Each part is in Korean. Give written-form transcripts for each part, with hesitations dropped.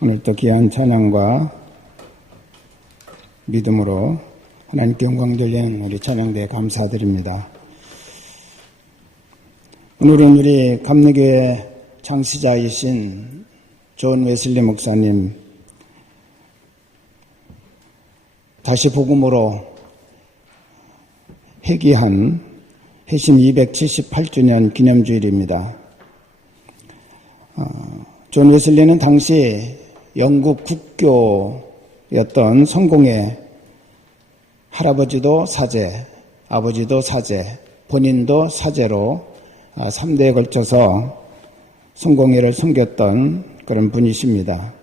오늘 또 귀한 찬양과 믿음으로 하나님께 영광 돌리는 우리 찬양대에 감사드립니다. 오늘은 우리 감리교회 창시자이신 존 웨슬리 목사님 다시 복음으로 회귀한 회심 278주년 기념주일입니다. 존 웨슬리는 당시 영국 국교였던 성공의 할아버지도 사제, 아버지도 사제, 본인도 사제로 3대에 걸쳐서 성공회를 섬겼던 그런 분이십니다.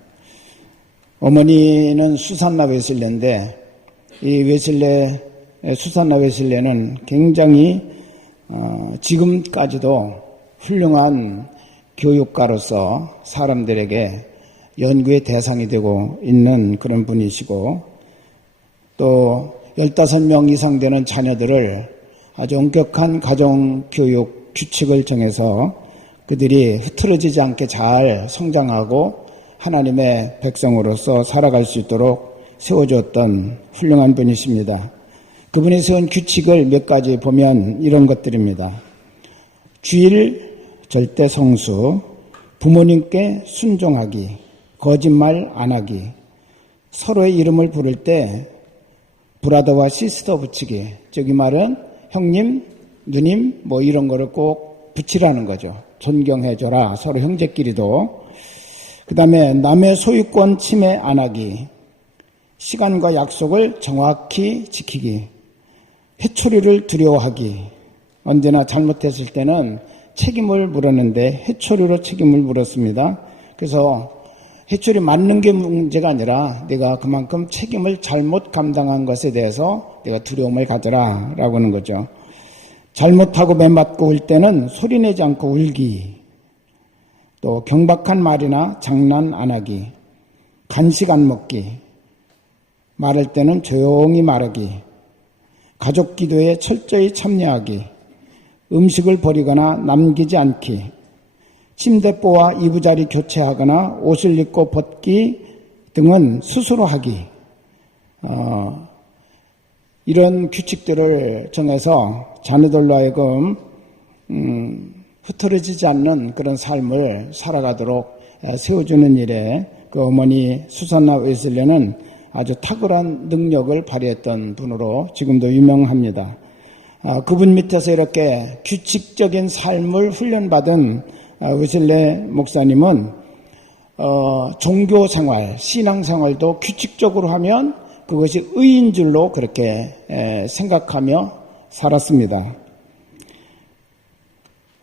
어머니는 수산나 웨슬리인데 이 수산나 웨슬리는 굉장히 지금까지도 훌륭한 교육가로서 사람들에게 연구의 대상이 되고 있는 그런 분이시고, 또 15명 이상 되는 자녀들을 아주 엄격한 가정교육 규칙을 정해서 그들이 흐트러지지 않게 잘 성장하고 하나님의 백성으로서 살아갈 수 있도록 세워주었던 훌륭한 분이십니다. 그분이 세운 규칙을 몇 가지 보면 이런 것들입니다. 주일 절대 성수, 부모님께 순종하기, 거짓말 안 하기, 서로의 이름을 부를 때 브라더와 시스터 붙이기, 저기 말은 형님, 누님 뭐 이런 거를 꼭 붙이라는 거죠. 존경해줘라, 서로 형제끼리도. 그 다음에 남의 소유권 침해 안 하기, 시간과 약속을 정확히 지키기, 회초리를 두려워하기, 언제나 잘못했을 때는 책임을 물었는데 회초리로 책임을 물었습니다. 그래서 회초리 맞는 게 문제가 아니라 내가 그만큼 책임을 잘못 감당한 것에 대해서 내가 두려움을 가져라 라고 하는 거죠. 잘못하고 매맞고 울 때는 소리내지 않고 울기, 또 경박한 말이나 장난 안 하기, 간식 안 먹기, 말할 때는 조용히 말하기, 가족 기도에 철저히 참여하기, 음식을 버리거나 남기지 않기, 침대뽀와 이부자리 교체하거나 옷을 입고 벗기 등은 스스로 하기, 이런 규칙들을 정해서 자녀들로 하여금 흐트러지지 않는 그런 삶을 살아가도록 세워주는 일에 그 어머니 수산나 웨슬리는 아주 탁월한 능력을 발휘했던 분으로 지금도 유명합니다. 그분 밑에서 이렇게 규칙적인 삶을 훈련받은 웨슬리 목사님은 종교생활, 신앙생활도 규칙적으로 하면 그것이 의인 줄로 그렇게 생각하며 살았습니다.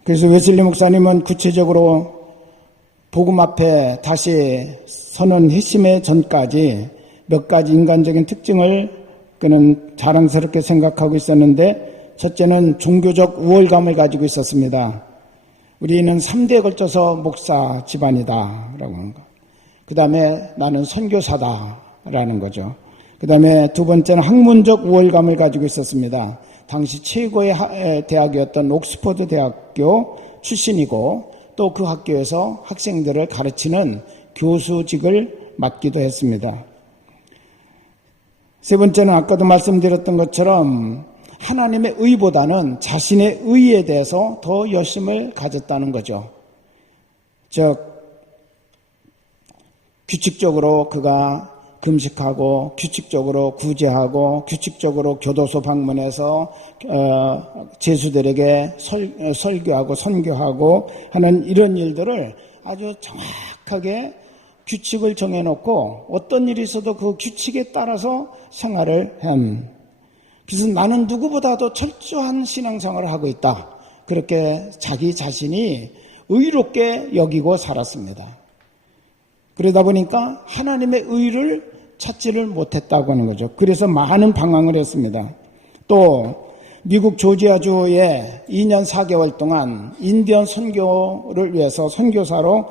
그래서 웨슬리 목사님은 구체적으로 복음 앞에 다시 서는 회심의 전까지 몇 가지 인간적인 특징을 그는 자랑스럽게 생각하고 있었는데, 첫째는 종교적 우월감을 가지고 있었습니다. 우리는 3대에 걸쳐서 목사 집안이다 라고 하는 거. 그 다음에 나는 선교사다 라는 거죠. 그 다음에 두 번째는 학문적 우월감을 가지고 있었습니다. 당시 최고의 대학이었던 옥스퍼드 대학교 출신이고, 또 그 학교에서 학생들을 가르치는 교수직을 맡기도 했습니다. 세 번째는 아까도 말씀드렸던 것처럼 하나님의 의보다는 자신의 의에 대해서 더 열심을 가졌다는 거죠. 즉, 규칙적으로 그가 금식하고, 규칙적으로 구제하고, 규칙적으로 교도소 방문해서 제수들에게 설교하고 선교하고 하는 이런 일들을 아주 정확하게 규칙을 정해놓고 어떤 일이 있어도 그 규칙에 따라서 생활을 한, 그래서 나는 누구보다도 철저한 신앙생활을 하고 있다, 그렇게 자기 자신이 의롭게 여기고 살았습니다. 그러다 보니까 하나님의 의를 찾지를 못했다고 하는 거죠. 그래서 많은 방황을 했습니다. 또 미국 조지아주에 2년 4개월 동안 인디언 선교를 위해서 선교사로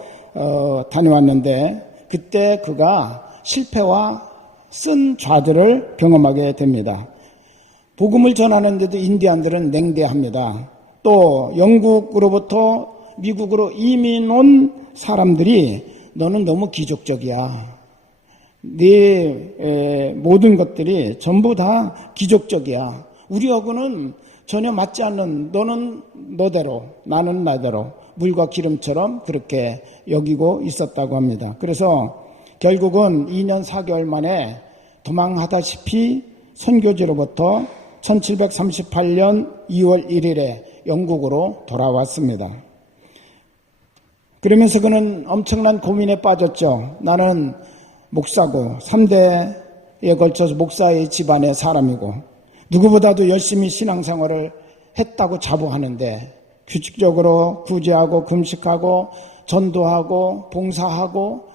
다녀왔는데, 그때 그가 실패와 쓴 좌절을 경험하게 됩니다. 복음을 전하는데도 인디안들은 냉대합니다. 또 영국으로부터 미국으로 이민 온 사람들이 너는 너무 기족적이야. 네 모든 것들이 전부 다 기족적이야. 우리하고는 전혀 맞지 않는, 너는 너대로 나는 나대로 물과 기름처럼 그렇게 여기고 있었다고 합니다. 그래서 결국은 2년 4개월 만에 도망하다시피 선교지로부터 1738년 2월 1일에 영국으로 돌아왔습니다. 그러면서 그는 엄청난 고민에 빠졌죠. 나는 목사고 3대에 걸쳐서 목사의 집안의 사람이고 누구보다도 열심히 신앙생활을 했다고 자부하는데 규칙적으로 구제하고 금식하고 전도하고 봉사하고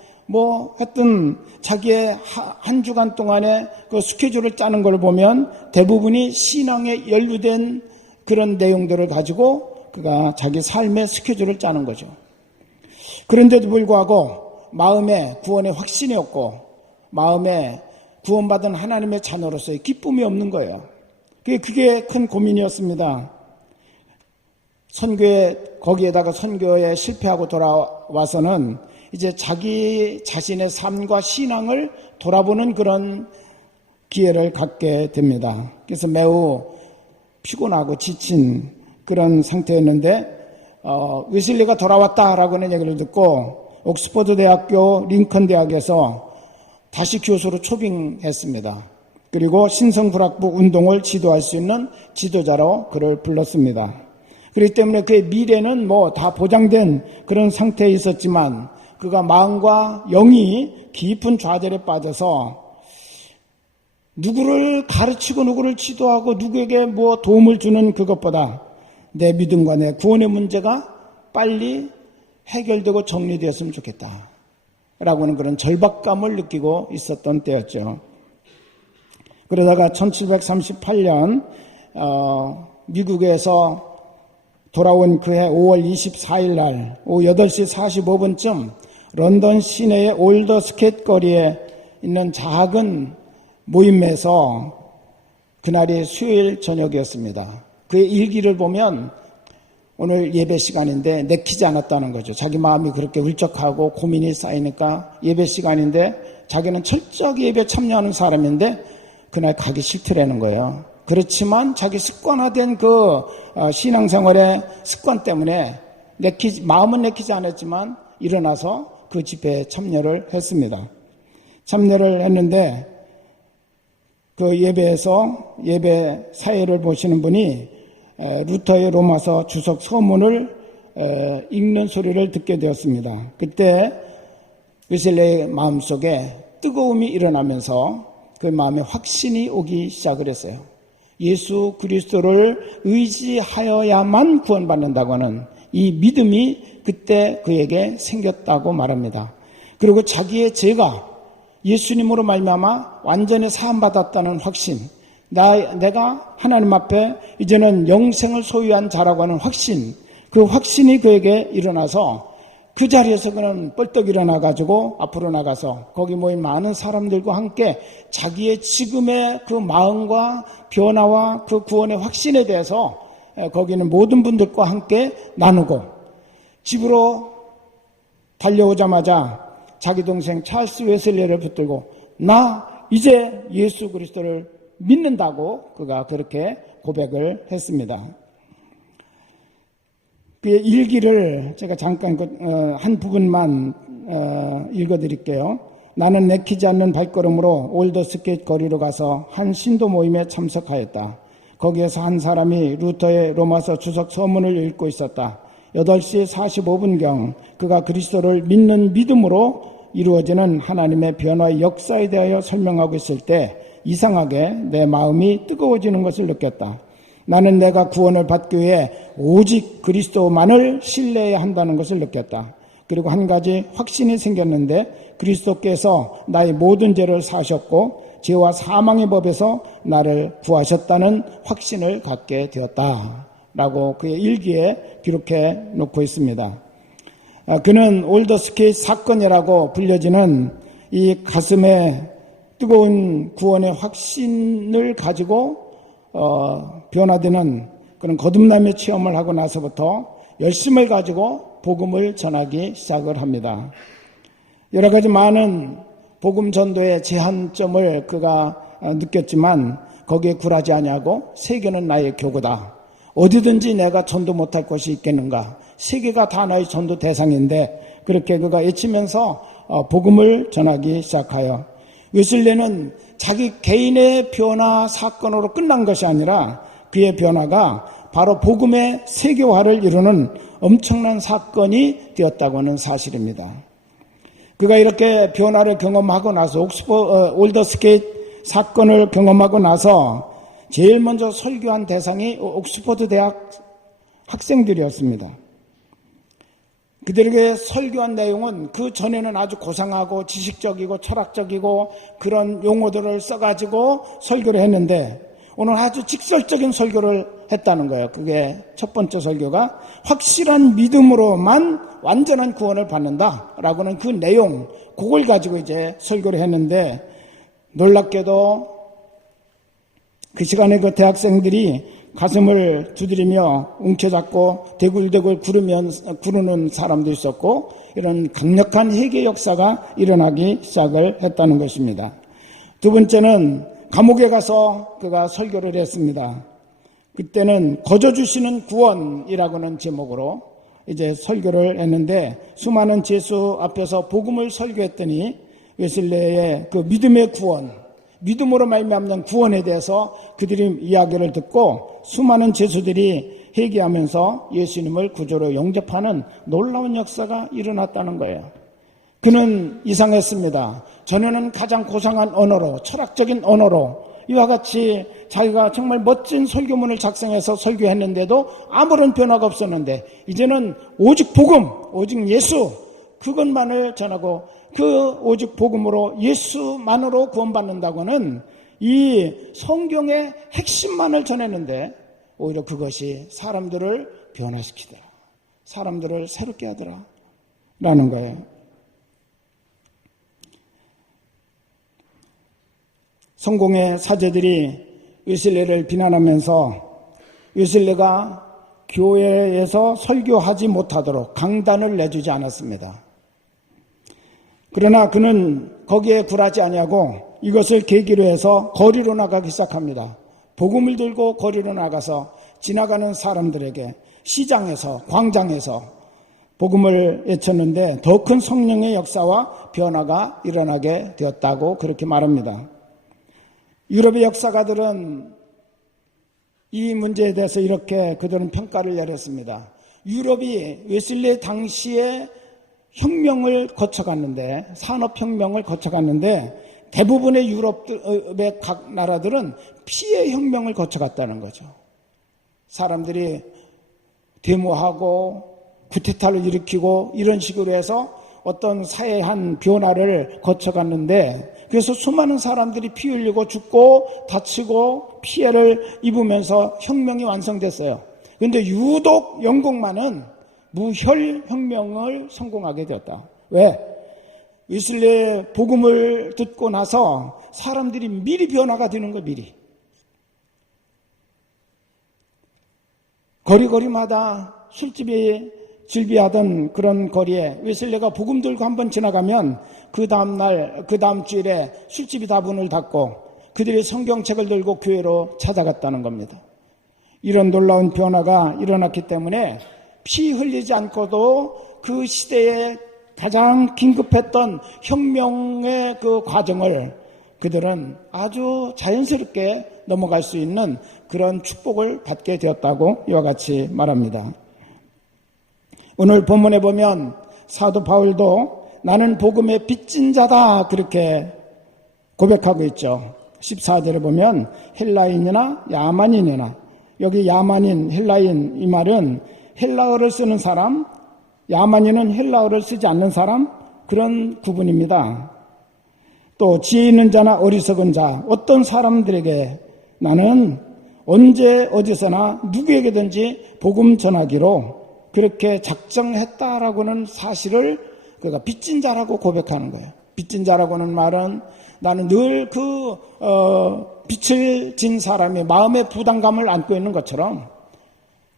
하여튼 자기의 한 주간 동안에 그 스케줄을 짜는 걸 보면 대부분이 신앙에 연루된 그런 내용들을 가지고 그가 자기 삶의 스케줄을 짜는 거죠. 그런데도 불구하고 마음에 구원의 확신이 없고 마음에 구원받은 하나님의 자녀로서의 기쁨이 없는 거예요. 그게 큰 고민이었습니다. 거기에다가 선교에 실패하고 돌아와서는 이제 자기 자신의 삶과 신앙을 돌아보는 그런 기회를 갖게 됩니다. 그래서 매우 피곤하고 지친 그런 상태였는데 웨슬리가 돌아왔다라고는 얘기를 듣고 옥스퍼드 대학교 링컨 대학에서 다시 교수로 초빙했습니다. 그리고 신성불학부 운동을 지도할 수 있는 지도자로 그를 불렀습니다. 그렇기 때문에 그의 미래는 다 보장된 그런 상태에 있었지만 그가 마음과 영이 깊은 좌절에 빠져서 누구를 가르치고 누구를 지도하고 누구에게 도움을 주는 그것보다 내 믿음과 내 구원의 문제가 빨리 해결되고 정리되었으면 좋겠다 라고는 그런 절박감을 느끼고 있었던 때였죠. 그러다가 1738년 미국에서 돌아온 그해 5월 24일 날 오후 8시 45분쯤 런던 시내의 올더 스케이트 거리에 있는 작은 모임에서 그날이 수요일 저녁이었습니다. 그의 일기를 보면 오늘 예배 시간인데 내키지 않았다는 거죠. 자기 마음이 그렇게 울적하고 고민이 쌓이니까 예배 시간인데 자기는 철저하게 예배에 참여하는 사람인데 그날 가기 싫더라는 거예요. 그렇지만 자기 습관화된 그 신앙생활의 습관 때문에 마음은 내키지 않았지만 일어나서 그 집회에 참여를 했습니다. 참여를 했는데 그 예배에서 예배 사회를 보시는 분이 루터의 로마서 주석 서문을 읽는 소리를 듣게 되었습니다. 그때 웨슬리의 마음속에 뜨거움이 일어나면서 그 마음에 확신이 오기 시작을 했어요. 예수 그리스도를 의지하여야만 구원받는다고 하는 이 믿음이 그때 그에게 생겼다고 말합니다. 그리고 자기의 죄가 예수님으로 말미암아 완전히 사함받았다는 확신, 내가 하나님 앞에 이제는 영생을 소유한 자라고 하는 확신, 그 확신이 그에게 일어나서 그 자리에서 그는 뻘떡 일어나가지고 앞으로 나가서 거기 모인 많은 사람들과 함께 자기의 지금의 그 마음과 변화와 그 구원의 확신에 대해서 거기는 모든 분들과 함께 나누고 집으로 달려오자마자 자기 동생 찰스 웨슬리를 붙들고 나 이제 예수 그리스도를 믿는다고 그가 그렇게 고백을 했습니다. 그의 일기를 제가 잠깐 한 부분만 읽어드릴게요. 나는 내키지 않는 발걸음으로 올더 스케이트 거리로 가서 한 신도 모임에 참석하였다. 거기에서 한 사람이 루터의 로마서 주석 서문을 읽고 있었다. 8시 45분경 그가 그리스도를 믿는 믿음으로 이루어지는 하나님의 변화의 역사에 대하여 설명하고 있을 때 이상하게 내 마음이 뜨거워지는 것을 느꼈다. 나는 내가 구원을 받기 위해 오직 그리스도만을 신뢰해야 한다는 것을 느꼈다. 그리고 한 가지 확신이 생겼는데 그리스도께서 나의 모든 죄를 사하셨고 죄와 사망의 법에서 나를 구하셨다는 확신을 갖게 되었다. 라고 그의 일기에 기록해 놓고 있습니다. 그는 올더 스케이트 사건이라고 불려지는 이 가슴에 뜨거운 구원의 확신을 가지고 변화되는 그런 거듭남의 체험을 하고 나서부터 열심을 가지고 복음을 전하기 시작을 합니다. 여러 가지 많은 복음 전도의 제한점을 그가 느꼈지만 거기에 굴하지 아니하고 세계는 나의 교구다. 어디든지 내가 전도 못할 곳이 있겠는가. 세계가 다 나의 전도 대상인데 그렇게 그가 외치면서 복음을 전하기 시작하여 웨슬리는 자기 개인의 변화 사건으로 끝난 것이 아니라 그의 변화가 바로 복음의 세계화를 이루는 엄청난 사건이 되었다고 하는 사실입니다. 그가 이렇게 변화를 경험하고 나서 올더스게이트 사건을 경험하고 나서 제일 먼저 설교한 대상이 옥스퍼드 대학 학생들이었습니다. 그들에게 설교한 내용은 그 전에는 아주 고상하고 지식적이고 철학적이고 그런 용어들을 써가지고 설교를 했는데 오늘 아주 직설적인 설교를 했다는 거예요. 그게 첫 번째 설교가 확실한 믿음으로만 완전한 구원을 받는다라고는 그 내용, 그걸 가지고 이제 설교를 했는데 놀랍게도 그 시간에 그 대학생들이 가슴을 두드리며 움켜잡고 대굴대굴 구르는 사람도 있었고 이런 강력한 회개 역사가 일어나기 시작을 했다는 것입니다. 두 번째는 감옥에 가서 그가 설교를 했습니다. 그때는 거저 주시는 구원이라고는 제목으로 이제 설교를 했는데 수많은 죄수 앞에서 복음을 설교했더니 웨슬레의 그 믿음의 구원, 믿음으로 말미암는 구원에 대해서 그들이 이야기를 듣고 수많은 죄수들이 회개하면서 예수님을 구주로 영접하는 놀라운 역사가 일어났다는 거예요. 그는 이상했습니다. 전에는 가장 고상한 언어로, 철학적인 언어로 이와 같이 자기가 정말 멋진 설교문을 작성해서 설교했는데도 아무런 변화가 없었는데 이제는 오직 복음, 오직 예수 그것만을 전하고 그 오직 복음으로 예수만으로 구원받는다고는 이 성경의 핵심만을 전했는데 오히려 그것이 사람들을 변화시키더라. 사람들을 새롭게 하더라. 라는 거예요. 성공의 사제들이 웨슬레를 비난하면서 웨슬레가 교회에서 설교하지 못하도록 강단을 내주지 않았습니다. 그러나 그는 거기에 굴하지 아니하고 이것을 계기로 해서 거리로 나가기 시작합니다. 복음을 들고 거리로 나가서 지나가는 사람들에게 시장에서 광장에서 복음을 외쳤는데 더 큰 성령의 역사와 변화가 일어나게 되었다고 그렇게 말합니다. 유럽의 역사가들은 이 문제에 대해서 이렇게 그들은 평가를 내렸습니다. 유럽이 웨슬리 당시에 혁명을 거쳐갔는데 산업혁명을 거쳐갔는데 대부분의 유럽의 각 나라들은 피해 혁명을 거쳐갔다는 거죠. 사람들이 데모하고 쿠데타를 일으키고 이런 식으로 해서 어떤 사회의 한 변화를 거쳐갔는데 그래서 수많은 사람들이 피 흘리고 죽고 다치고 피해를 입으면서 혁명이 완성됐어요. 그런데 유독 영국만은 무혈혁명을 성공하게 되었다. 왜? 웨슬리의 복음을 듣고 나서 사람들이 미리 변화가 되는 거 미리. 거리마다 술집이 즐비하던 그런 거리에 웨슬리가 복음 들고 한번 지나가면 그 다음 주일에 술집이 다 문을 닫고 그들이 성경책을 들고 교회로 찾아갔다는 겁니다. 이런 놀라운 변화가 일어났기 때문에 피 흘리지 않고도 그 시대에 가장 긴급했던 혁명의 그 과정을 그들은 아주 자연스럽게 넘어갈 수 있는 그런 축복을 받게 되었다고 이와 같이 말합니다. 오늘 본문에 보면 사도 바울도 나는 복음의 빚진 자다 그렇게 고백하고 있죠. 14절에 보면 헬라인이나 야만인이나 여기 야만인, 헬라인 이 말은 헬라어를 쓰는 사람, 야만인은 헬라어를 쓰지 않는 사람 그런 구분입니다. 또 지혜 있는 자나 어리석은 자 어떤 사람들에게 나는 언제 어디서나 누구에게든지 복음 전하기로 그렇게 작정했다라고는 사실을 그가 빚진 자라고 고백하는 거예요. 빚진 자라고는 말은 나는 늘 빚을 진 사람의 마음의 부담감을 안고 있는 것처럼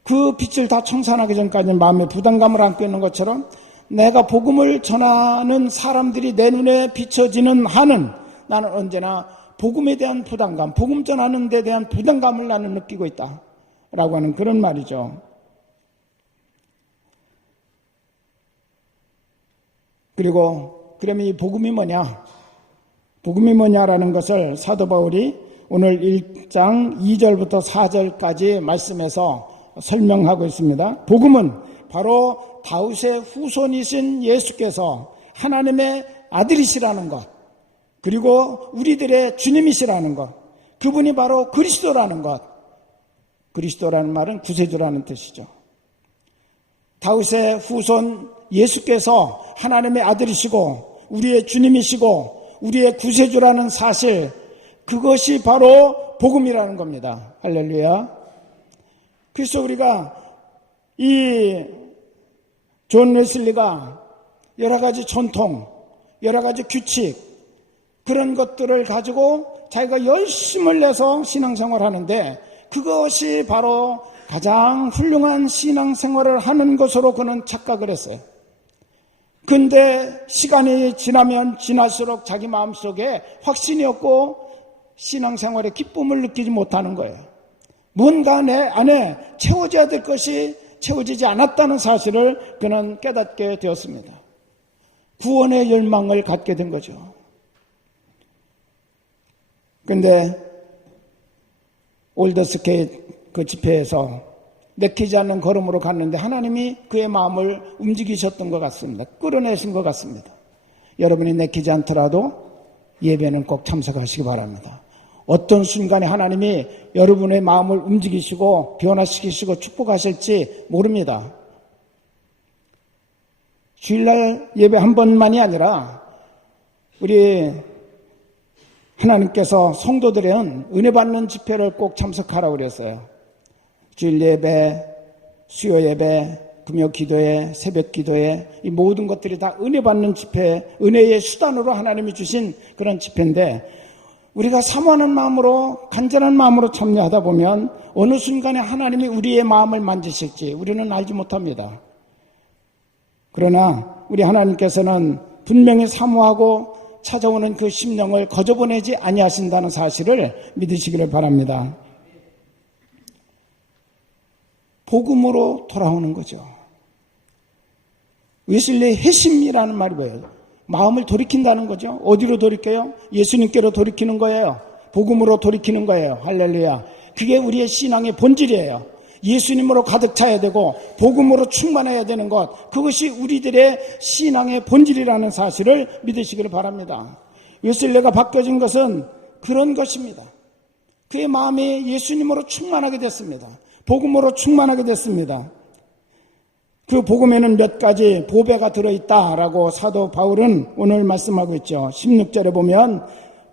그 빚을 다 청산하기 전까지는 마음의 부담감을 안고 있는 것처럼 내가 복음을 전하는 사람들이 내 눈에 비춰지는 한은 나는 언제나 복음에 대한 부담감, 복음 전하는 데 대한 부담감을 나는 느끼고 있다 라고 하는 그런 말이죠. 그리고 그러면 이 복음이 뭐냐? 복음이 뭐냐라는 것을 사도 바울이 오늘 1장 2절부터 4절까지 말씀에서 설명하고 있습니다. 복음은 바로 다윗의 후손이신 예수께서 하나님의 아들이시라는 것, 그리고 우리들의 주님이시라는 것, 그분이 바로 그리스도라는 것. 그리스도라는 말은 구세주라는 뜻이죠. 다윗의 후손 예수께서 하나님의 아들이시고 우리의 주님이시고 우리의 구세주라는 사실, 그것이 바로 복음이라는 겁니다. 할렐루야. 그래서 우리가 이 존 웨슬리가 여러 가지 전통, 여러 가지 규칙, 그런 것들을 가지고 자기가 열심을 내서 신앙생활을 하는데, 그것이 바로 가장 훌륭한 신앙생활을 하는 것으로 그는 착각을 했어요. 근데 시간이 지나면 지날수록 자기 마음속에 확신이 없고 신앙생활의 기쁨을 느끼지 못하는 거예요. 뭔가 내 안에 채워져야 될 것이 채워지지 않았다는 사실을 그는 깨닫게 되었습니다. 구원의 열망을 갖게 된 거죠. 그런데 올더스케이 그 집회에서 내키지 않는 걸음으로 갔는데 하나님이 그의 마음을 움직이셨던 것 같습니다. 끌어내신 것 같습니다. 여러분이 내키지 않더라도 예배는 꼭 참석하시기 바랍니다. 어떤 순간에 하나님이 여러분의 마음을 움직이시고 변화시키시고 축복하실지 모릅니다. 주일날 예배 한 번만이 아니라 우리 하나님께서 성도들은 은혜 받는 집회를 꼭 참석하라고 그랬어요. 주일 예배, 수요 예배, 금요 기도회, 새벽 기도회, 이 모든 것들이 다 은혜 받는 집회, 은혜의 수단으로 하나님이 주신 그런 집회인데, 우리가 사모하는 마음으로, 간절한 마음으로 참여하다 보면 어느 순간에 하나님이 우리의 마음을 만지실지 우리는 알지 못합니다. 그러나 우리 하나님께서는 분명히 사모하고 찾아오는 그 심령을 거저보내지 아니하신다는 사실을 믿으시기를 바랍니다. 복음으로 돌아오는 거죠. 웨슬리의 회심이라는 말이 뭐예요? 마음을 돌이킨다는 거죠. 어디로 돌이켜요? 예수님께로 돌이키는 거예요. 복음으로 돌이키는 거예요. 할렐루야. 그게 우리의 신앙의 본질이에요. 예수님으로 가득 차야 되고 복음으로 충만해야 되는 것, 그것이 우리들의 신앙의 본질이라는 사실을 믿으시기를 바랍니다. 웨슬리가 바뀌어진 것은 그런 것입니다. 그의 마음이 예수님으로 충만하게 됐습니다. 복음으로 충만하게 됐습니다. 그 복음에는 몇 가지 보배가 들어있다라고 사도 바울은 오늘 말씀하고 있죠. 16절에 보면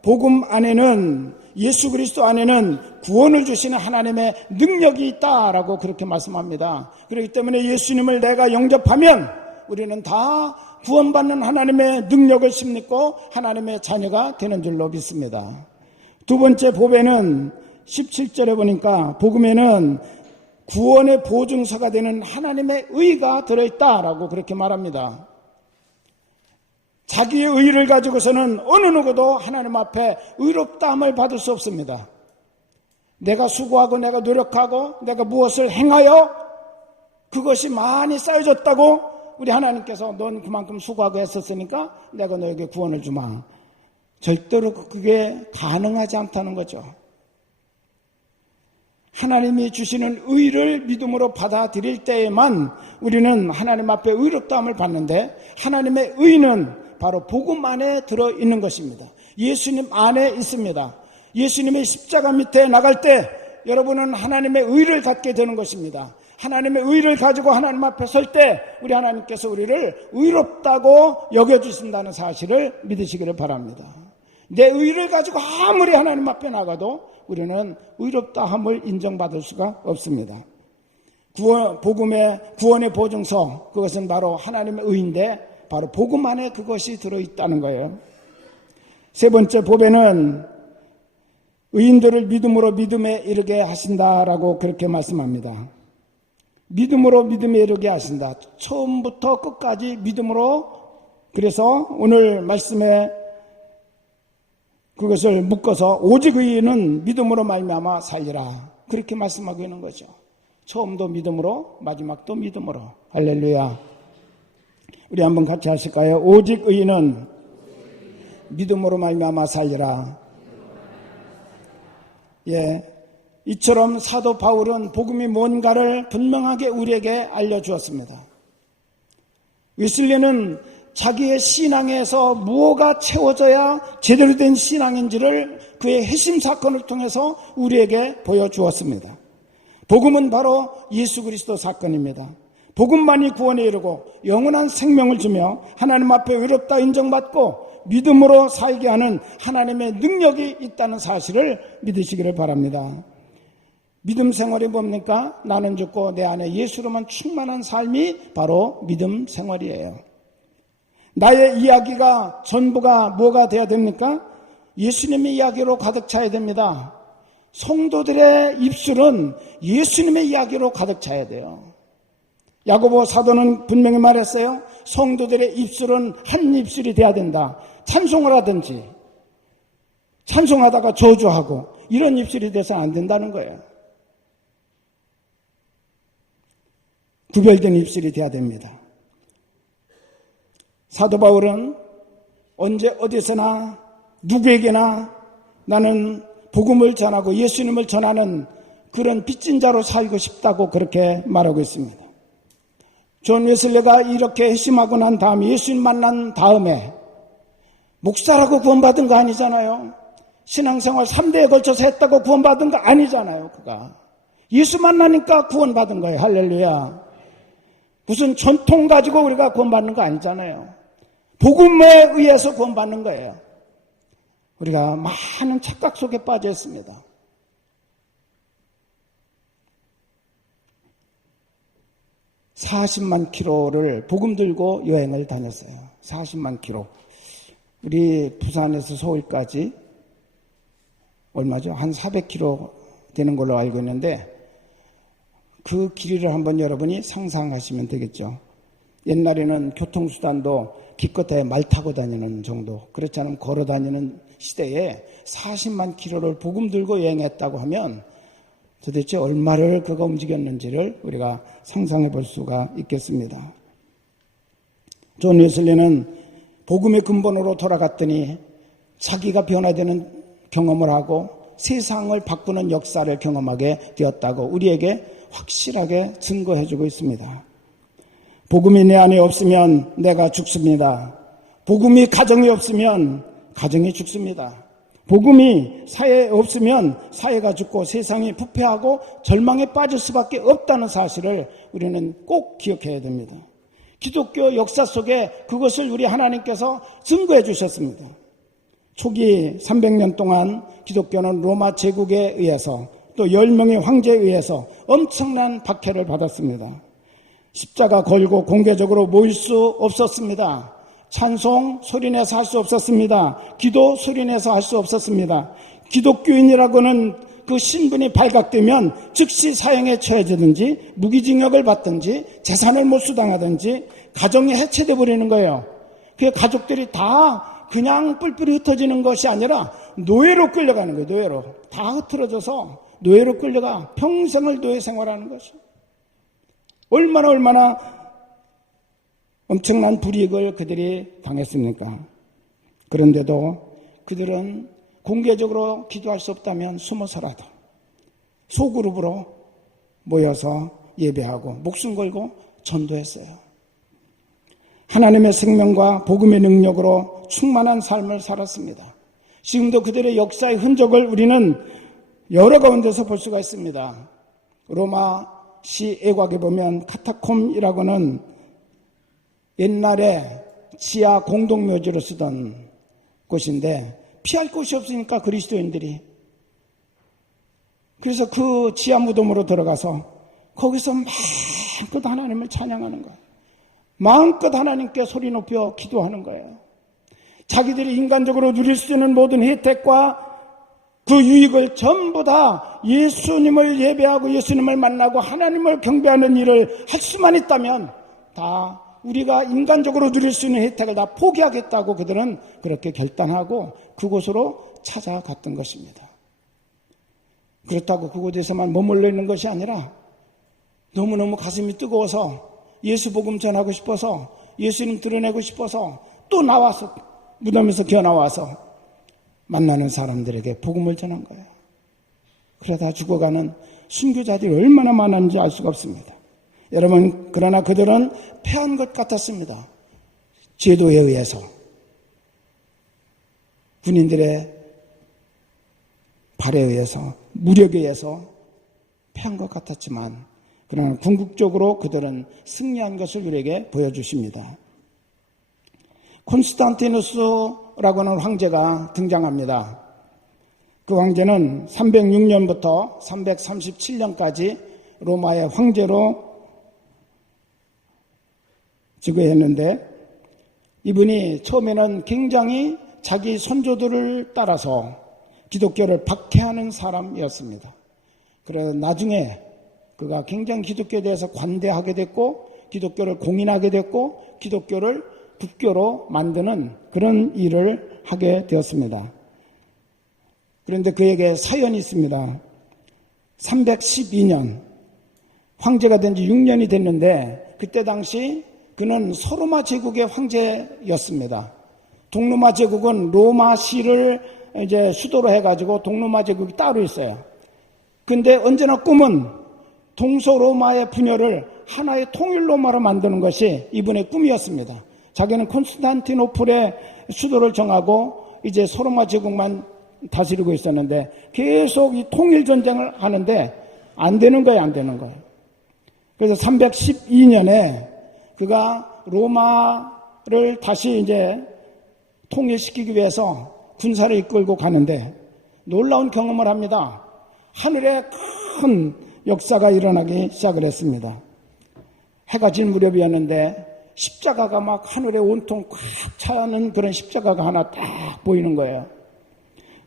복음 안에는, 예수 그리스도 안에는 구원을 주시는 하나님의 능력이 있다라고 그렇게 말씀합니다. 그렇기 때문에 예수님을 내가 영접하면 우리는 다 구원받는 하나님의 능력을 힘입고 하나님의 자녀가 되는 줄로 믿습니다. 두 번째 보배는 17절에 보니까 복음에는 구원의 보증서가 되는 하나님의 의가 들어있다라고 그렇게 말합니다. 자기의 의를 가지고서는 어느 누구도 하나님 앞에 의롭다함을 받을 수 없습니다. 내가 수고하고 내가 노력하고 내가 무엇을 행하여 그것이 많이 쌓여졌다고 우리 하나님께서 넌 그만큼 수고하고 했었으니까 내가 너에게 구원을 주마. 절대로 그게 가능하지 않다는 거죠. 하나님이 주시는 의를 믿음으로 받아들일 때에만 우리는 하나님 앞에 의롭다함을 받는데, 하나님의 의는 바로 복음 안에 들어있는 것입니다. 예수님 안에 있습니다. 예수님의 십자가 밑에 나갈 때 여러분은 하나님의 의를 갖게 되는 것입니다. 하나님의 의를 가지고 하나님 앞에 설 때 우리 하나님께서 우리를 의롭다고 여겨주신다는 사실을 믿으시기를 바랍니다. 내 의를 가지고 아무리 하나님 앞에 나가도 우리는 의롭다함을 인정받을 수가 없습니다. 구원의 보증서, 그것은 바로 하나님의 의인데 바로 복음 안에 그것이 들어있다는 거예요. 세 번째 보배는 의인들을 믿음으로 믿음에 이르게 하신다라고 그렇게 말씀합니다. 믿음으로 믿음에 이르게 하신다. 처음부터 끝까지 믿음으로. 그래서 오늘 말씀에 그것을 묶어서 오직 의인은 믿음으로 말미암아 살리라. 그렇게 말씀하고 있는 거죠. 처음도 믿음으로, 마지막도 믿음으로. 할렐루야. 우리 한번 같이 하실까요? 오직 의인은 믿음으로 말미암아 살리라. 예, 이처럼 사도 바울은 복음이 뭔가를 분명하게 우리에게 알려주었습니다. 웨슬리는 자기의 신앙에서 무엇가 채워져야 제대로 된 신앙인지를 그의 회심 사건을 통해서 우리에게 보여주었습니다. 복음은 바로 예수 그리스도 사건입니다. 복음만이 구원에 이르고 영원한 생명을 주며 하나님 앞에 의롭다 인정받고 믿음으로 살게 하는 하나님의 능력이 있다는 사실을 믿으시기를 바랍니다. 믿음 생활이 뭡니까? 나는 죽고 내 안에 예수로만 충만한 삶이 바로 믿음 생활이에요. 나의 이야기가 전부가 뭐가 돼야 됩니까? 예수님의 이야기로 가득 차야 됩니다. 성도들의 입술은 예수님의 이야기로 가득 차야 돼요. 야고보 사도는 분명히 말했어요. 성도들의 입술은 한 입술이 돼야 된다. 찬송을 하든지 찬송하다가 저주하고 이런 입술이 돼서 안 된다는 거예요. 구별된 입술이 돼야 됩니다. 사도 바울은 언제 어디서나 누구에게나 나는 복음을 전하고 예수님을 전하는 그런 빚진 자로 살고 싶다고 그렇게 말하고 있습니다. 존 웨슬리가 이렇게 회심하고 난 다음에 예수님 만난 다음에 목사라고 구원받은 거 아니잖아요. 신앙생활 3대에 걸쳐서 했다고 구원받은 거 아니잖아요. 그가 예수 만나니까 구원받은 거예요. 할렐루야. 무슨 전통 가지고 우리가 구원받는 거 아니잖아요. 복음에 의해서 구원받는 거예요. 우리가 많은 착각 속에 빠져 있습니다. (40만 킬로를) 복음 들고 여행을 다녔어요. 40만 킬로. 우리 부산에서 서울까지 얼마죠? 한 400킬로 되는 걸로 알고 있는데 그 길이를 한번 여러분이 상상하시면 되겠죠. 옛날에는 교통수단도 기껏해 말 타고 다니는 정도, 그렇지 않으면 걸어 다니는 시대에 40만 킬로를 복음 들고 여행했다고 하면 도대체 얼마를 그가 움직였는지를 우리가 상상해 볼 수가 있겠습니다. 존 웨슬리는 복음의 근본으로 돌아갔더니 자기가 변화되는 경험을 하고 세상을 바꾸는 역사를 경험하게 되었다고 우리에게 확실하게 증거해주고 있습니다. 복음이 내 안에 없으면 내가 죽습니다. 복음이 가정에 없으면 가정이 죽습니다. 복음이 사회에 없으면 사회가 죽고 세상이 부패하고 절망에 빠질 수밖에 없다는 사실을 우리는 꼭 기억해야 됩니다. 기독교 역사 속에 그것을 우리 하나님께서 증거해 주셨습니다. 초기 300년 동안 기독교는 로마 제국에 의해서 또 10명의 황제에 의해서 엄청난 박해를 받았습니다. 십자가 걸고 공개적으로 모일 수 없었습니다. 찬송 소리내서 할 수 없었습니다. 기도 소리내서 할 수 없었습니다. 기독교인이라고는 그 신분이 발각되면 즉시 사형에 처해지든지 무기징역을 받든지 재산을 못 수당하든지 가정이 해체돼 버리는 거예요. 그 가족들이 다 그냥 뿔뿔이 흩어지는 것이 아니라 노예로 끌려가는 거예요. 노예로 다 흐트러져서 노예로 끌려가 평생을 노예 생활하는 것이에요. 얼마나 엄청난 불이익을 그들이 당했습니까? 그런데도 그들은 공개적으로 기도할 수 없다면 숨어서라도 소그룹으로 모여서 예배하고 목숨 걸고 전도했어요. 하나님의 생명과 복음의 능력으로 충만한 삶을 살았습니다. 지금도 그들의 역사의 흔적을 우리는 여러 가운데서 볼 수가 있습니다. 로마시 애곽에 보면 카타콤이라고는 옛날에 지하 공동묘지로 쓰던 곳인데 피할 곳이 없으니까 그리스도인들이 그래서 그 지하 무덤으로 들어가서 거기서 마음껏 하나님을 찬양하는 거예요. 마음껏 하나님께 소리 높여 기도하는 거예요. 자기들이 인간적으로 누릴 수 있는 모든 혜택과 그 유익을 전부 다 예수님을 예배하고 예수님을 만나고 하나님을 경배하는 일을 할 수만 있다면 다 우리가 인간적으로 누릴 수 있는 혜택을 다 포기하겠다고 그들은 그렇게 결단하고 그곳으로 찾아갔던 것입니다. 그렇다고 그곳에서만 머물러 있는 것이 아니라 너무너무 가슴이 뜨거워서 예수 복음 전하고 싶어서 예수님 드러내고 싶어서 또 나와서 무덤에서 기어나와서 만나는 사람들에게 복음을 전한 거예요. 그러다 죽어가는 순교자들이 얼마나 많았는지 알 수가 없습니다. 여러분, 그러나 그들은 패한 것 같았습니다. 제도에 의해서, 군인들의 발에 의해서, 무력에 의해서 패한 것 같았지만 그러나 궁극적으로 그들은 승리한 것을 우리에게 보여주십니다. 콘스탄티누스라고 하는 황제가 등장합니다. 그 황제는 306년부터 337년까지 로마의 황제로 즉위했는데 이분이 처음에는 굉장히 자기 선조들을 따라서 기독교를 박해하는 사람이었습니다. 그래서 나중에 그가 굉장히 기독교에 대해서 관대하게 됐고 기독교를 공인하게 됐고 기독교를 국교로 만드는 그런 일을 하게 되었습니다. 그런데 그에게 사연이 있습니다. 312년 황제가 된 지 6년이 됐는데 그때 당시 그는 서로마 제국의 황제였습니다. 동로마 제국은 로마시를 이제 수도로 해가지고 동로마 제국이 따로 있어요. 근데 언제나 꿈은 동서로마의 분열을 하나의 통일로마로 만드는 것이 이분의 꿈이었습니다. 자기는 콘스탄티노플의 수도를 정하고 이제 서로마 제국만 다스리고 있었는데 계속 이 통일 전쟁을 하는데 안 되는 거예요, 안 되는 거예요. 그래서 312년에 그가 로마를 다시 이제 통일시키기 위해서 군사를 이끌고 가는데 놀라운 경험을 합니다. 하늘에 큰 역사가 일어나기 시작을 했습니다. 해가 질 무렵이었는데 십자가가 막 하늘에 온통 꽉 차는 그런 십자가가 하나 딱 보이는 거예요.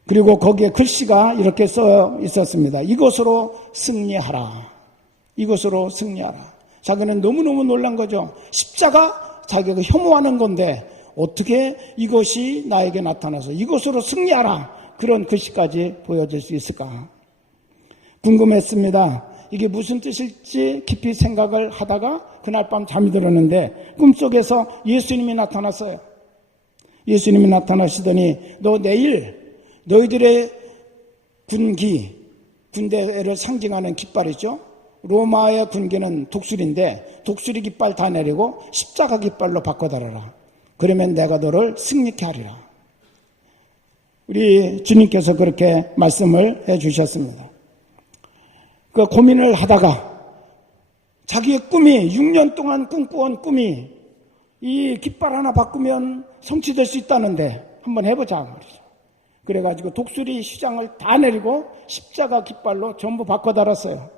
그리고 거기에 글씨가 이렇게 써 있었습니다. 이것으로 승리하라. 이것으로 승리하라. 자기는 너무너무 놀란 거죠. 십자가 자기가 혐오하는 건데 어떻게 이것이 나에게 나타나서 이것으로 승리하라. 그런 글씨까지 보여줄 수 있을까? 궁금했습니다. 이게 무슨 뜻일지 깊이 생각을 하다가 그날 밤 잠이 들었는데 꿈속에서 예수님이 나타났어요. 예수님이 나타나시더니 너 내일 너희들의 군대를 상징하는 깃발이죠. 로마의 군기는 독수리인데 독수리 깃발 다 내리고 십자가 깃발로 바꿔달아라. 그러면 내가 너를 승리케 하리라. 우리 주님께서 그렇게 말씀을 해주셨습니다. 그 고민을 하다가 자기의 꿈이 6년 동안 꿈꾸던 꿈이 이 깃발 하나 바꾸면 성취될 수 있다는데 한번 해보자 말이죠. 그래가지고 독수리 휘장을 다 내리고 십자가 깃발로 전부 바꿔달았어요.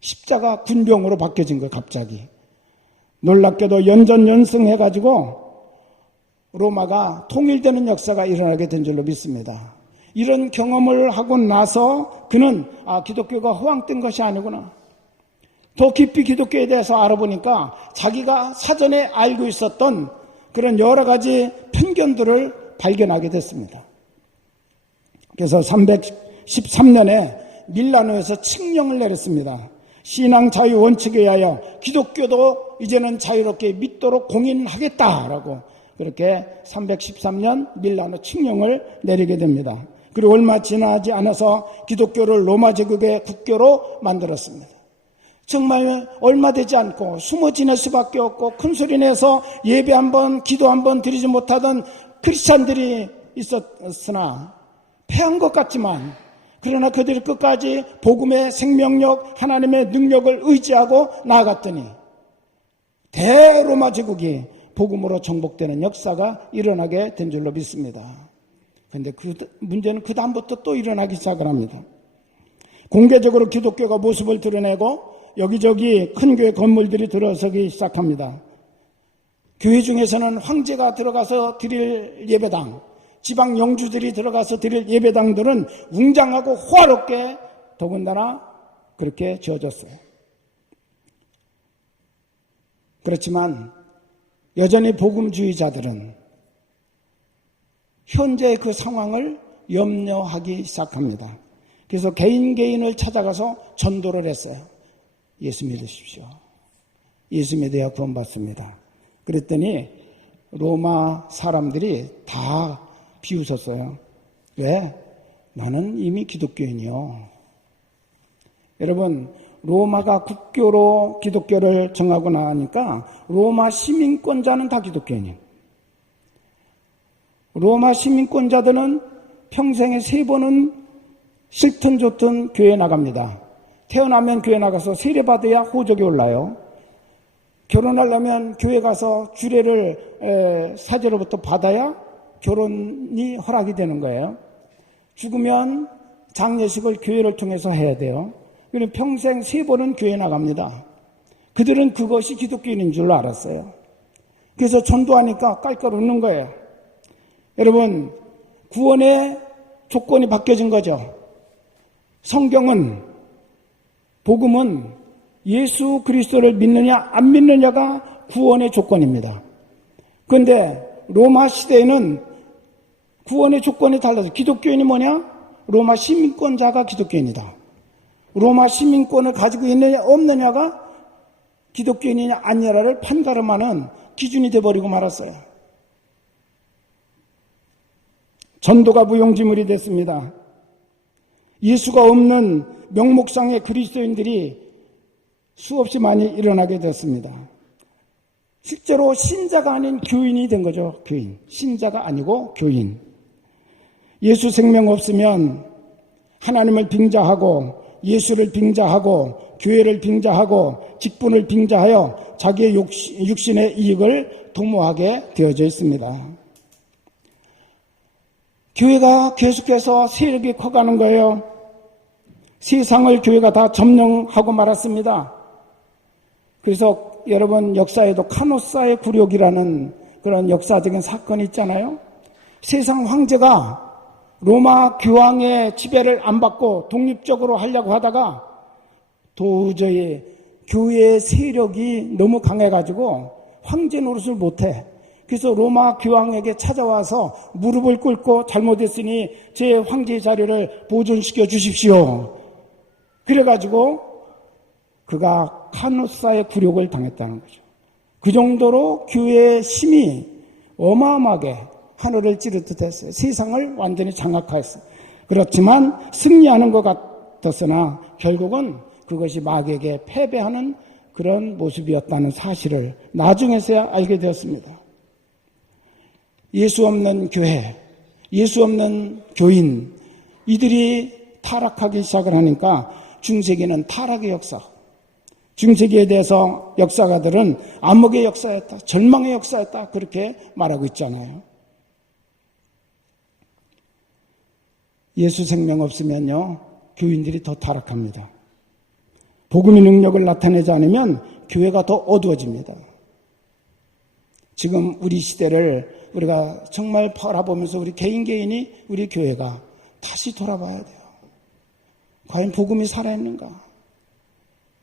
십자가 군병으로 바뀌어진 거예요. 갑자기 놀랍게도 연전연승해가지고 로마가 통일되는 역사가 일어나게 된 줄로 믿습니다. 이런 경험을 하고 나서 그는 기독교가 허황된 것이 아니구나. 더 깊이 기독교에 대해서 알아보니까 자기가 사전에 알고 있었던 그런 여러 가지 편견들을 발견하게 됐습니다. 그래서 313년에 밀라노에서 칙령을 내렸습니다. 신앙 자유 원칙에 의하여 기독교도 이제는 자유롭게 믿도록 공인하겠다라고 그렇게 313년 밀라노 칙령을 내리게 됩니다. 그리고 얼마 지나지 않아서 기독교를 로마 제국의 국교로 만들었습니다. 정말 얼마 되지 않고 숨어 지낼 수밖에 없고 큰 소리 내서 예배 한번 기도 한번 드리지 못하던 크리스찬들이 있었으나 패한 것 같지만 그러나 그들이 끝까지 복음의 생명력 하나님의 능력을 의지하고 나아갔더니 대로마 제국이 복음으로 정복되는 역사가 일어나게 된 줄로 믿습니다. 그런데 그 문제는 그 다음부터 또 일어나기 시작을 합니다. 공개적으로 기독교가 모습을 드러내고 여기저기 큰 교회 건물들이 들어서기 시작합니다. 교회 중에서는 황제가 들어가서 드릴 예배당, 지방 영주들이 들어가서 드릴 예배당들은 웅장하고 호화롭게 더군다나 그렇게 지어졌어요. 그렇지만 여전히 복음주의자들은 현재의 그 상황을 염려하기 시작합니다. 그래서 개인을 찾아가서 전도를 했어요. 예수 믿으십시오. 예수 믿어야 구원받습니다. 그랬더니 로마 사람들이 다 비웃었어요. 왜? 나는 이미 기독교인이요. 여러분, 로마가 국교로 기독교를 정하고 나니까 로마 시민권자는 다 기독교인이에요. 로마 시민권자들은 평생에 3번은 싫든 좋든 교회 나갑니다. 태어나면 교회 나가서 세례받아야 호적이 올라요. 결혼하려면 교회 가서 주례를 사제로부터 받아야 결혼이 허락이 되는 거예요. 죽으면 장례식을 교회를 통해서 해야 돼요. 그리고 평생 3번은 교회 나갑니다. 그들은 그것이 기독교인인 줄 알았어요. 그래서 전도하니까 깔깔 웃는 거예요. 여러분, 구원의 조건이 바뀌어진 거죠. 성경은, 복음은 예수 그리스도를 믿느냐 안 믿느냐가 구원의 조건입니다. 그런데 로마 시대에는 구원의 조건이 달라서 기독교인이 뭐냐? 로마 시민권자가 기독교인이다. 로마 시민권을 가지고 있느냐 없느냐가 기독교인이냐 아니냐를 판가름하는 기준이 되어버리고 말았어요. 전도가 무용지물이 됐습니다. 예수가 없는 명목상의 그리스도인들이 수없이 많이 일어나게 됐습니다. 실제로 신자가 아닌 교인이 된 거죠. 교인. 신자가 아니고 교인. 예수 생명 없으면 하나님을 빙자하고 예수를 빙자하고 교회를 빙자하고 직분을 빙자하여 자기의 육신의 이익을 도모하게 되어져 있습니다. 교회가 계속해서 세력이 커가는 거예요. 세상을 교회가 다 점령하고 말았습니다. 그래서 여러분 역사에도 카노사의 굴욕이라는 그런 역사적인 사건이 있잖아요. 세상 황제가 로마 교황의 지배를 안 받고 독립적으로 하려고 하다가 도저히 교회의 세력이 너무 강해가지고 황제 노릇을 못해. 그래서 로마 교황에게 찾아와서 무릎을 꿇고 잘못했으니 제 황제의 자리를 보존시켜 주십시오. 그래가지고 그가 카노사의 굴욕을 당했다는 거죠. 그 정도로 교회의 힘이 어마어마하게 하늘을 찌를 듯했어요. 세상을 완전히 장악하였어요. 그렇지만 승리하는 것 같았으나 결국은 그것이 마귀에게 패배하는 그런 모습이었다는 사실을 나중에서야 알게 되었습니다. 예수 없는 교회, 예수 없는 교인, 이들이 타락하기 시작을 하니까 중세기는 타락의 역사, 중세기에 대해서 역사가들은 암흑의 역사였다, 절망의 역사였다 그렇게 말하고 있잖아요. 예수 생명 없으면요 교인들이 더 타락합니다. 복음의 능력을 나타내지 않으면 교회가 더 어두워집니다. 지금 우리 시대를 우리가 정말 바라보면서 우리 개인이 우리 교회가 다시 돌아봐야 돼요. 과연 복음이 살아있는가?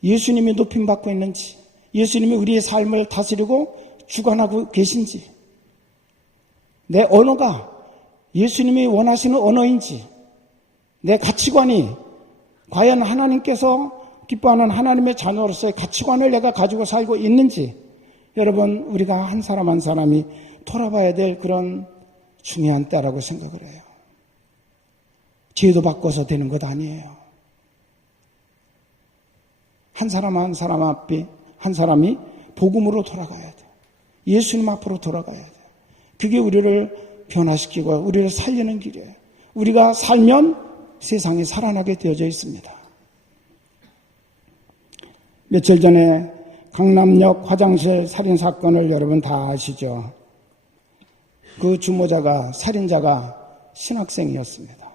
예수님이 높임받고 있는지, 예수님이 우리의 삶을 다스리고 주관하고 계신지, 내 언어가 예수님이 원하시는 언어인지, 내 가치관이 과연 하나님께서 기뻐하는 하나님의 자녀로서의 가치관을 내가 가지고 살고 있는지, 여러분 우리가 한 사람 한 사람이 돌아봐야 될 그런 중요한 때라고 생각을 해요. 제도 바꿔서 되는 것 아니에요. 한 사람 한 사람 앞에 한 사람이 복음으로 돌아가야 돼요. 예수님 앞으로 돌아가야 돼요. 그게 우리를 변화시키고 우리를 살리는 길이에요. 우리가 살면 세상이 살아나게 되어져 있습니다. 며칠 전에 강남역 화장실 살인 사건을 여러분 다 아시죠? 그 주모자가, 살인자가 신학생이었습니다.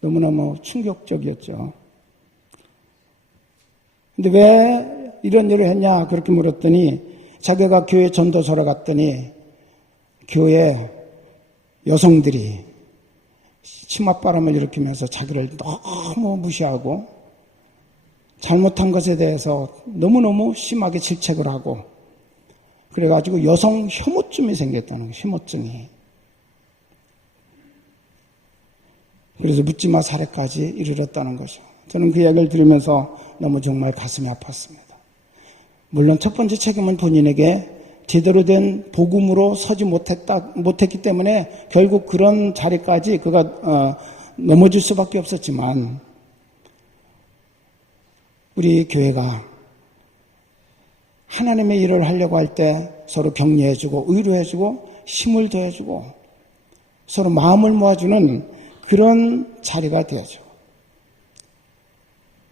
너무너무 충격적이었죠. 근데 왜 이런 일을 했냐 그렇게 물었더니 자기가 교회 전도소로 갔더니 교회 여성들이 치맛바람을 일으키면서 자기를 너무 무시하고 잘못한 것에 대해서 너무너무 심하게 질책을 하고 그래가지고 여성 혐오증이 생겼다는 거예요. 혐오증이. 그래서 묻지마 살해까지 이르렀다는 거죠. 저는 그 이야기를 들으면서 너무 정말 가슴이 아팠습니다. 물론 첫 번째 책임은 본인에게 제대로 된 복음으로 서지 못했기 때문에 결국 그런 자리까지 그가 넘어질 수밖에 없었지만 우리 교회가 하나님의 일을 하려고 할 때 서로 격려해주고 위로해주고 힘을 더해주고 서로 마음을 모아주는 그런 자리가 되어야죠.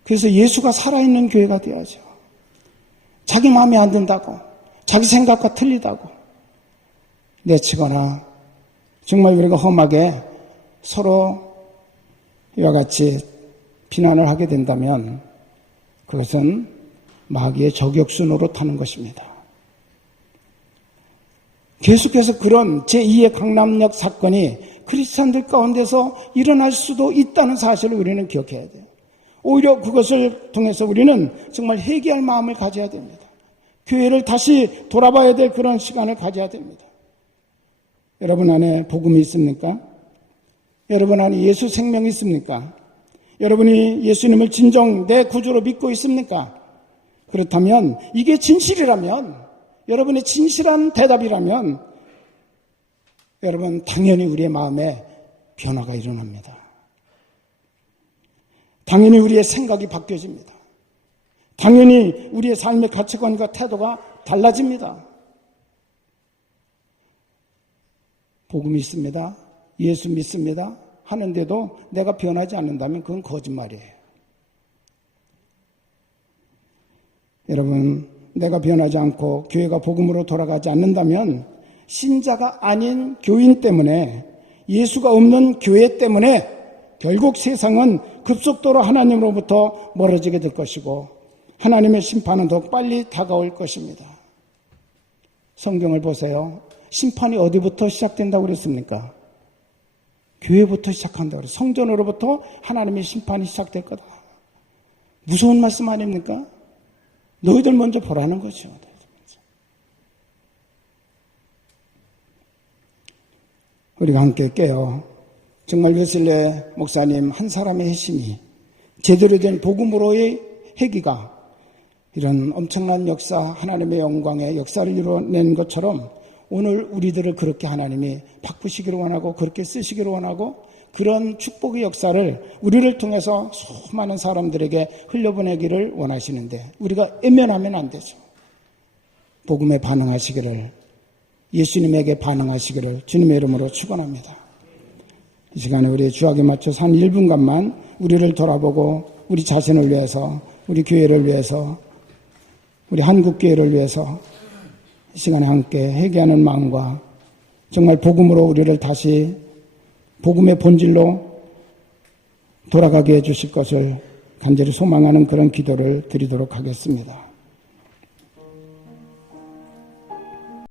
그래서 예수가 살아있는 교회가 되어야죠. 자기 마음에 안 든다고 자기 생각과 틀리다고 내치거나 정말 우리가 험하게 서로 이와 같이 비난을 하게 된다면 그것은 마귀의 저격수 노릇하는 것입니다. 계속해서 그런 제2의 강남역 사건이 크리스찬들 가운데서 일어날 수도 있다는 사실을 우리는 기억해야 돼요. 오히려 그것을 통해서 우리는 정말 회개할 마음을 가져야 됩니다. 교회를 다시 돌아봐야 될 그런 시간을 가져야 됩니다. 여러분 안에 복음이 있습니까? 여러분 안에 예수 생명이 있습니까? 여러분이 예수님을 진정 내 구주로 믿고 있습니까? 그렇다면 이게 진실이라면 여러분의 진실한 대답이라면 여러분 당연히 우리의 마음에 변화가 일어납니다. 당연히 우리의 생각이 바뀌어집니다. 당연히 우리의 삶의 가치관과 태도가 달라집니다. 복음이 있습니다. 예수 믿습니다. 하는데도 내가 변하지 않는다면 그건 거짓말이에요. 여러분, 내가 변하지 않고 교회가 복음으로 돌아가지 않는다면 신자가 아닌 교인 때문에 예수가 없는 교회 때문에 결국 세상은 급속도로 하나님으로부터 멀어지게 될 것이고 하나님의 심판은 더 빨리 다가올 것입니다. 성경을 보세요. 심판이 어디부터 시작된다고 그랬습니까? 교회부터 시작한다고 그랬어요. 성전으로부터 하나님의 심판이 시작될 거다. 무서운 말씀 아닙니까? 너희들 먼저 보라는 거죠. 우리가 함께 깨어 정말 웨슬레 목사님 한 사람의 핵심이 제대로 된 복음으로의 회개가 이런 엄청난 역사, 하나님의 영광의 역사를 이뤄낸 것처럼 오늘 우리들을 그렇게 하나님이 바꾸시기를 원하고 그렇게 쓰시기를 원하고 그런 축복의 역사를 우리를 통해서 수많은 사람들에게 흘려보내기를 원하시는데 우리가 외면하면 안 되죠. 복음에 반응하시기를, 예수님에게 반응하시기를 주님의 이름으로 축원합니다. 이 시간에 우리 주학에 맞춰서 한 1분간만 우리를 돌아보고 우리 자신을 위해서, 우리 교회를 위해서, 우리 한국교회를 위해서 이 시간에 함께 회개하는 마음과 정말 복음으로 우리를 다시 복음의 본질로 돌아가게 해주실 것을 간절히 소망하는 그런 기도를 드리도록 하겠습니다.